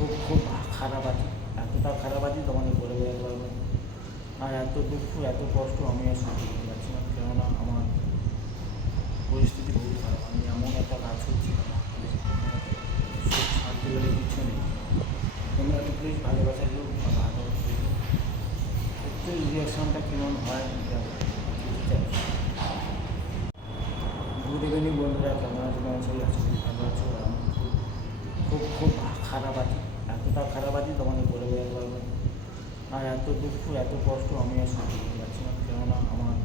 খুব খুব খারাপ আছি এতটা খারাপ আছি তোমাদের বলে বোঝাতে পারব। আর এত দুঃখ, এত কষ্ট আমি আর সহ্য করতে পারছি না। কেননা আমার পরিস্থিতি খুবই খারাপ। আমি এমন একটা কাজ করছি ছাড়তে গেলে কিচ্ছু নেই। তোমরা একটু প্লিজ ভালোবাসা দিও বা ভালো একটু রিয়াকশনটা কেমন হয় গুড ইভিনিং বন্ধুরা, কেমন আছো? কেমন আছো? ভালো আছো। খুব খুব খারাপ আছি। এতটা খারাপ আছে, তোমাদের বলে বোঝাতে পারব। আর এত দুঃখ, এত কষ্ট, আমি আর সহ্য করতে পারছি না। কেননা আমার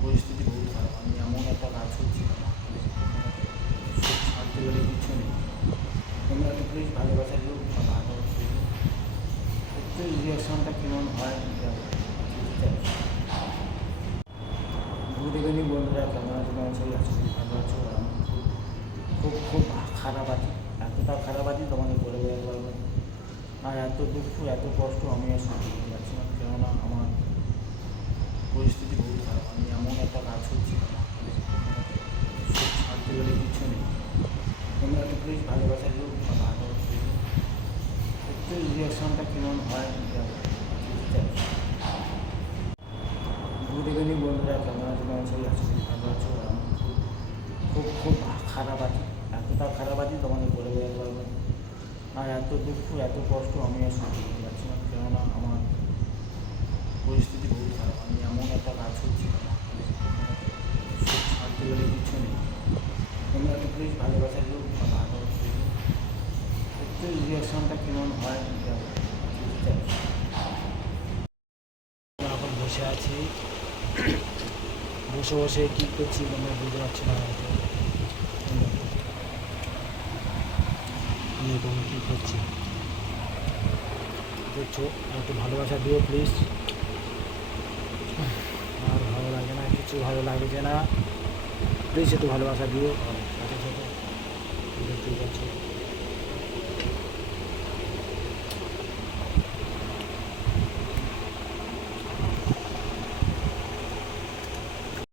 পরিস্থিতি খুবই খারাপ। আমি এমন একটা কাজ করছি ছাড়তে গেলে কিচ্ছু নেই। তোমরা একটু প্লিজ ভালোবাসা দিও বা ভালো একটু রিয়াকশনটা কেমন হয় বন্ধুরা, কেমন আছো, কেমন সেই আছো ভালো আছো। খুব খুব খারাপ আছি। এতটা খারাপ আছি তোমাদের বলে বোঝাতে পারব। আর এত দুঃখ, এত কষ্ট আমি আর সহ্য করতে পারছি না। কেননা আমার পরিস্থিতি খুবই খারাপ। আমি এমন একটা কাজ করছি ছাড়তে গেলে কিচ্ছু নেই। তোমরা একটু প্লিজ ভালোবাসা দিও বা ভালো একটু রিয়াকশনটা কেমন হয় গুড ইভিনিং বন্ধুরা, কেমন আছো, কেমন সেই আছো ভালো আছো। খুব খুব খুব খারাপ আছি। এতটা খারাপ আছি তোমাকে বলে বোঝাতে পারব না। আর এত দুঃখ, এত কষ্ট আমি আর সহ্য করতে পারছি না, কেননা আমার পরিস্থিতি খুবই খারাপ। আমি এমন একটা কাজ করছি ছাড়তে গেলে কিচ্ছু নেই। তোমরা একটু প্লিজ ভালোবাসা দিও বা ভালো একটু রিয়াকশনটা কেমন হয় এখন বসে আছি। বসে বসে কী করছি তোমরা বুঝতে পারছি না কী দেখছ, একটু ভালোবাসা দিও প্লিজ আর ভালো লাগে না, কিছু ভালো লাগছে না। প্লিজ একটু ভালোবাসা দিও।